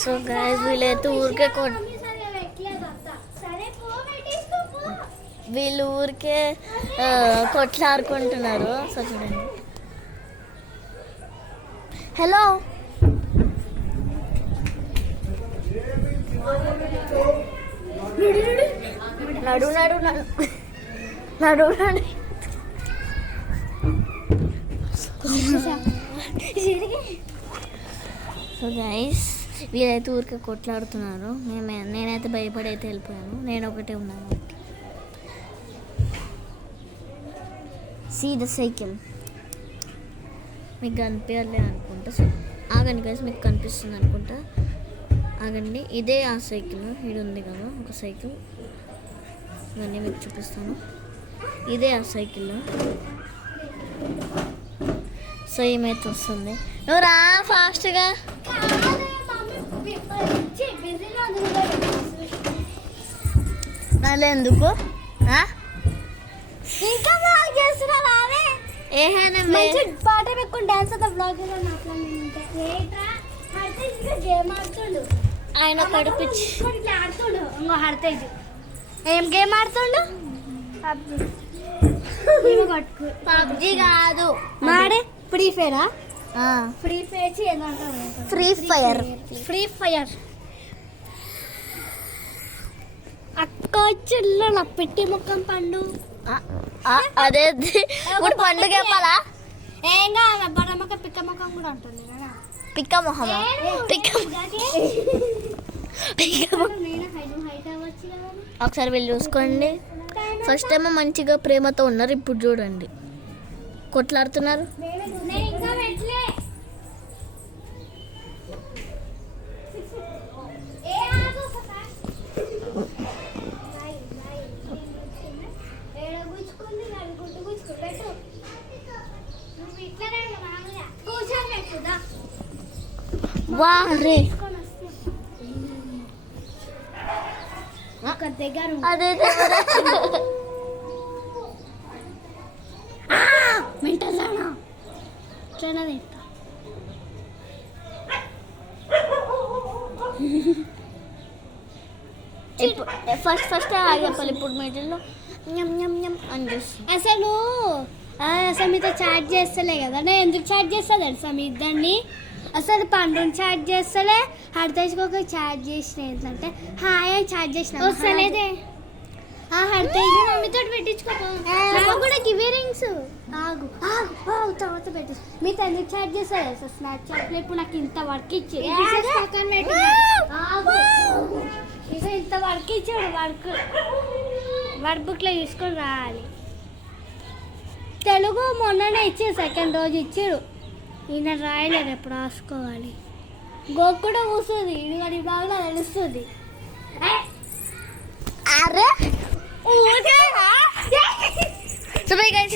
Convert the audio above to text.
So guys వీళ్ళైతే ఊరికే వీళ్ళు ఊరికే కొట్లాడుకుంటున్నారు. సో చూడండి. హలో నడు నడు నడు నడు నడు. సో గైస్ వీరైతే ఊరికే కొట్లాడుతున్నారు. నేనైతే భయపడి అయితే వెళ్ళిపోయాను. నేను ఒకటే ఉన్నాను. సీ ద సైకిల్ మీకు కనిపించలే అనుకుంటా. సో ఆగండి గైస్, మీకు కనిపిస్తుంది అనుకుంటా. ఆగండి, ఇదే ఆ సైకిల్. ఇది ఉంది కదా ఒక సైకిల్, దాన్ని మీకు చూపిస్తాను. ఇదే ఆ సైకిల్. సో ఏమైతే వస్తుంది, నువ్వు రా ఫాస్ట్గా. నాలో ఎందుకు ఇంకా బ్లాగ్ చేస్తున్నా రావే. ఏహైనా పాట పెట్టుకుని డాన్స్ అంతా బ్లాగ్ గేమ్ ఆడుతుండు. ఆయన కడిపించి ఆడుతుండు. ఇంకో హర్తేజ్ ఏం గేమ్ ఆడుతుండు? పబ్జి కాదు మాడే ఫ్రీ ఫైరా. Free fire free fire free fire. అక్క చిల్ల పెట్టి ముఖం పండు. అదే ఇప్పుడు పండుగ చెప్పాలా? ఏం కాదు, బడ ముఖం పిక్క ముఖం కూడా ఉంటుంది కదా. పిక్క మొహమా? ఒకసారి వెళ్ళి చూసుకోండి. ఫస్ట్ టైం మంచిగా ప్రేమతో ఉన్నారు, ఇప్పుడు చూడండి కొట్లాడుతున్నారు. వారే అదే మెంటల్ ఫస్ట్ చెప్పాలి. ఇప్పుడు మీటిల్లో అని చూస్తుంది. అసలు మీతో చాట్ చేస్తలే కదా. నేను ఎందుకు చాట్ చేస్తా తెలుసా మీ ఇద్దరిని? అసలు పండుని చాట్ చేస్తలే, హరితేజ్కి ఒక చాట్ చేసిన. ఏంటంటే హాయ్ అని చాట్ చేసిన. వస్తలేదే హరితేజ్ మమ్మీతో పెట్టించుకోపో. కూడా గివే రింగ్స్. ఆగు తర్వాత పెట్టు. మీతో ఎందుకు చాట్ చేస్తా తెలుసా స్నాప్చాట్లో? ఇప్పుడు నాకు ఇంత వర్క్ ఇచ్చి ఇంత వర్క్ ఇచ్చాడు. వర్క్ బుక్లో చూసుకొని రావాలి. తెలుగు మొన్ననే ఇచ్చాడు, సెకండ్ రోజు ఇచ్చాడు. ఈయన రాయలేదు, ఎప్పుడు రాసుకోవాలి. గోకు కూడా కూర్చుంది, ఇది బాగా తెలుస్తుంది. అరే సో బై గైస్,